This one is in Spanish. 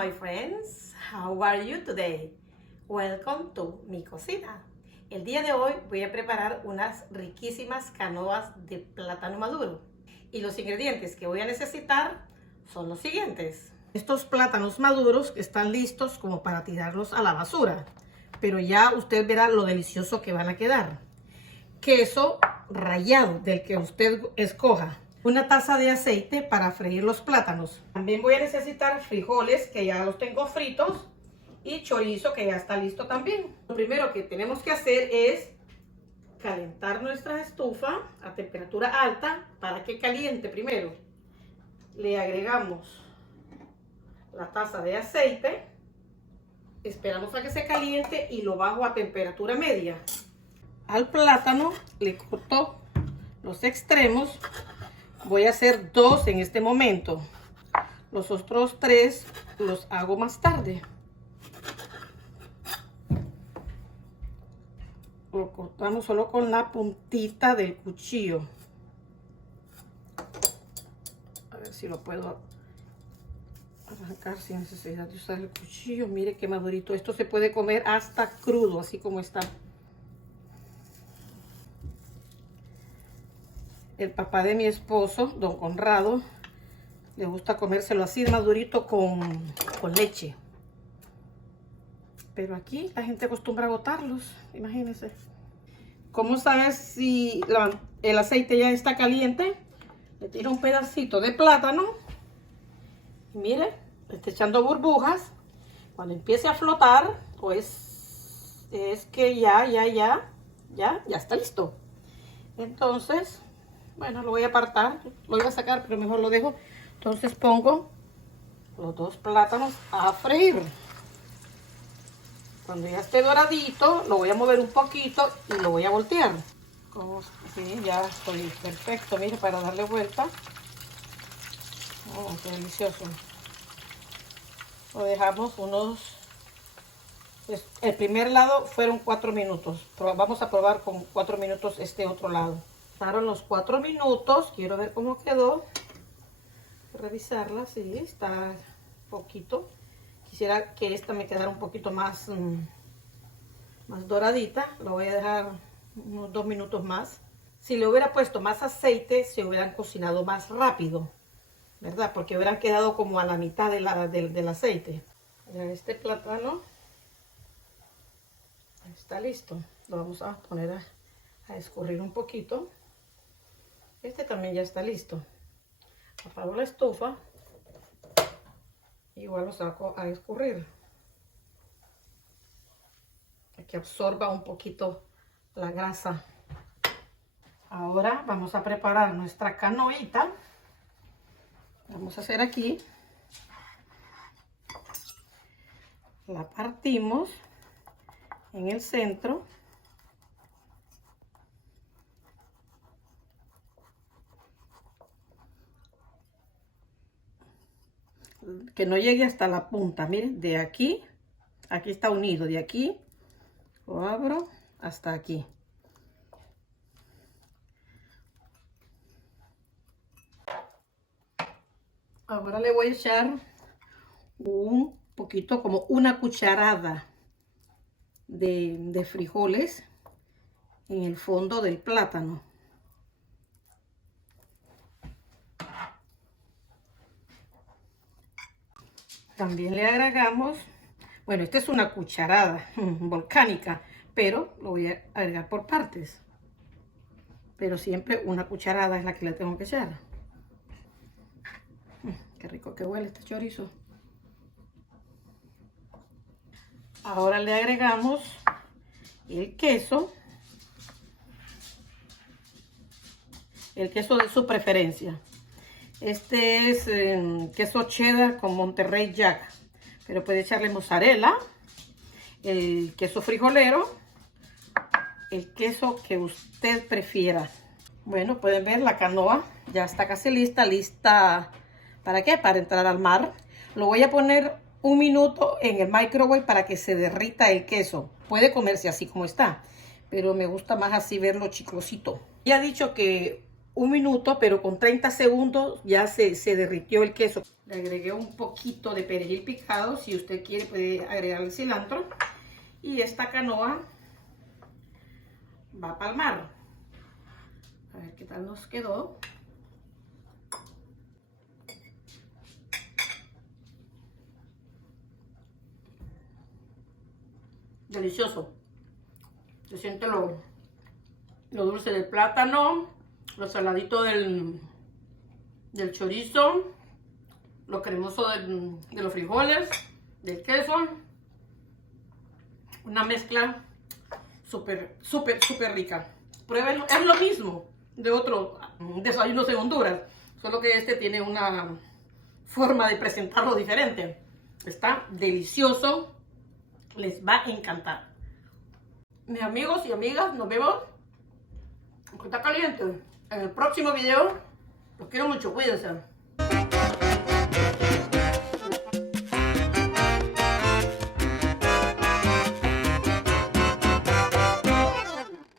my friends, how are you today? Welcome to mi cocina. El día de hoy voy a preparar unas riquísimas canoas de plátano maduro. Y los ingredientes que voy a necesitar son los siguientes. Estos plátanos maduros están listos como para tirarlos a la basura. Pero ya usted verá lo delicioso que van a quedar. Queso rallado del que usted escoja. Una taza de aceite para freír los plátanos. También voy a necesitar frijoles que ya los tengo fritos y chorizo que ya está listo también. Lo primero que tenemos que hacer es calentar nuestra estufa a temperatura alta para que caliente primero. Le agregamos la taza de aceite. Esperamos a que se caliente y lo bajo a temperatura media. Al plátano le corto los extremos. Voy a hacer 2 en este momento. Los otros 3 los hago más tarde. Lo cortamos solo con la puntita del cuchillo. A ver si lo puedo arrancar sin necesidad de usar el cuchillo. Mire qué madurito. Esto se puede comer hasta crudo, así como está. El papá de mi esposo, don Conrado, le gusta comérselo así de madurito con leche. Pero aquí la gente acostumbra a botarlos, imagínense. ¿Cómo sabes si el aceite ya está caliente? Le tiro un pedacito de plátano. Y mire, está echando burbujas. Cuando empiece a flotar, pues es que ya está listo. Entonces, bueno, lo voy a apartar. Lo iba a sacar, pero mejor lo dejo. Entonces pongo los 2 plátanos a freír. Cuando ya esté doradito, lo voy a mover un poquito y lo voy a voltear. Sí, ya estoy perfecto, mire, para darle vuelta. Oh, qué delicioso. Lo dejamos pues, el primer lado fueron 4 minutos. Vamos a probar con 4 minutos este otro lado. Pasaron los 4 minutos, quiero ver cómo quedó. Revisarla, sí, está poquito. Quisiera que esta me quedara un poquito más doradita. Lo voy a dejar unos 2 minutos más. Si le hubiera puesto más aceite, se hubieran cocinado más rápido, ¿verdad? Porque hubieran quedado como a la mitad del aceite. Ya este plátano está listo. Lo vamos a poner a escurrir un poquito. Este también ya está listo. Apago la estufa. Igual lo saco a escurrir. Para que absorba un poquito la grasa. Ahora vamos a preparar nuestra canoita. Vamos a hacer aquí. La partimos en el centro. Que no llegue hasta la punta, miren, de aquí está unido, de aquí lo abro hasta aquí. Ahora le voy a echar un poquito, como una cucharada de frijoles en el fondo del plátano. También le agregamos, bueno, esta es una cucharada volcánica, pero lo voy a agregar por partes. Pero siempre una cucharada es la que le tengo que echar. Qué rico que huele este chorizo. Ahora le agregamos el queso de su preferencia. Este es queso cheddar con Monterrey Jack, pero puede echarle mozzarella, el queso frijolero, el queso que usted prefiera. Bueno, pueden ver, la canoa ya está casi lista. ¿Para qué? Para entrar al mar. Lo voy a poner 1 minuto en el microwave para que se derrita el queso. Puede comerse así como está, pero me gusta más así verlo chiclosito. Ya he dicho que un minuto, pero con 30 segundos ya se derritió el queso. Le agregué un poquito de perejil picado, si usted quiere puede agregar el cilantro. Y esta canoa va a palmar. A ver qué tal nos quedó. Delicioso. Se siente lo dulce del plátano, lo saladito del chorizo, lo cremoso de los frijoles, del queso. Una mezcla súper rica. Pruébenlo, es lo mismo de otros desayunos en Honduras, solo que este tiene una forma de presentarlo diferente. Está delicioso, les va a encantar. Mis amigos y amigas, nos vemos, porque está caliente, en el próximo video. Los quiero mucho, cuídense.